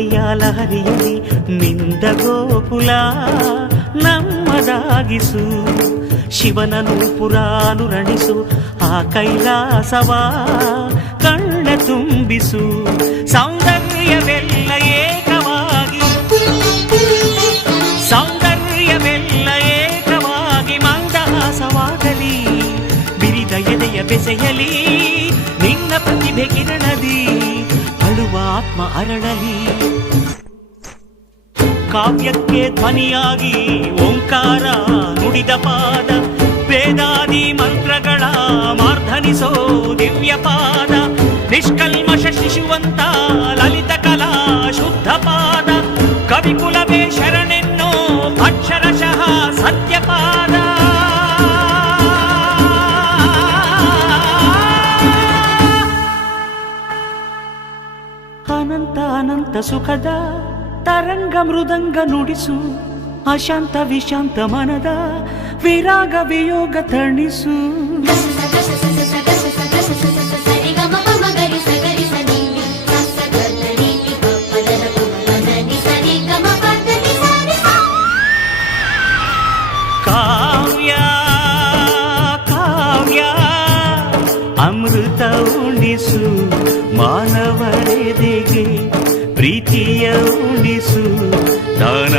ಉಯ್ಯಾಲಹರಿಯಲಿ ನಿಂದ ಗೋಕುಲ ನಮ್ಮದಾಗಿಸು. ಶಿವನನು ಪುರಾನುರಣಿಸು ಆ ಕೈಲಾಸವ ಕಣ್ಣ ತುಂಬಿಸು. ಸೌಂದರ್ಯವೆಲ್ಲ ಏಕವಾಗಿ ಸೌಂದರ್ಯವೆಲ್ಲ ಏಕವಾಗಿ ಮಂದಹಾಸವಾಗಲಿ. ಬಿರಿದ ಎದೆಯ ಬೆಸೆಯಲಿ ನಿನ್ನ ಪ್ರತಿಭೆ ಕಿರಣದಿ ಅಳುವ ಆತ್ಮ ಅರಳಲಿ. ಕಾವ್ಯಕ್ಕೆ ಧ್ವನಿಯಾಗಿ ಓಂಕಾರ ನುಡಿದ ಪಾದ ವೇದಾದಿ ಮಂತ್ರಗಳ ಮಾರ್ಧನಿಸೋ ದಿವ್ಯ ಪಾದ. ನಿಷ್ಕಲ್ಮಶ ಶಿಶುವಂತ ಲಲಿತ ಕಲಾ ಶುದ್ಧ ಪಾದ. ಕವಿಕುಲವೇ ಶರಣೆನ್ನೋ ಅಕ್ಷರಶಃ ಸತ್ಯಪಾದ. ಅನಂತ ಅನಂತ ಸುಖದ ತರಂಗ ಮೃದಂಗ ನುಡಿಸು. ಅಶಾಂತ ವಿಶಾಂತ ಮನದ ವಿರಾಗ ವಿಯೋಗ ತಣಿಸು. ಕಾವ್ಯ ಕಾವ್ಯ ಅಮೃತ ಉಣಿಸು. ಮಾನವರೆದೆಗೆ ಪ್ರೀತಿಯ ಉಣಿಸು. ದಾನ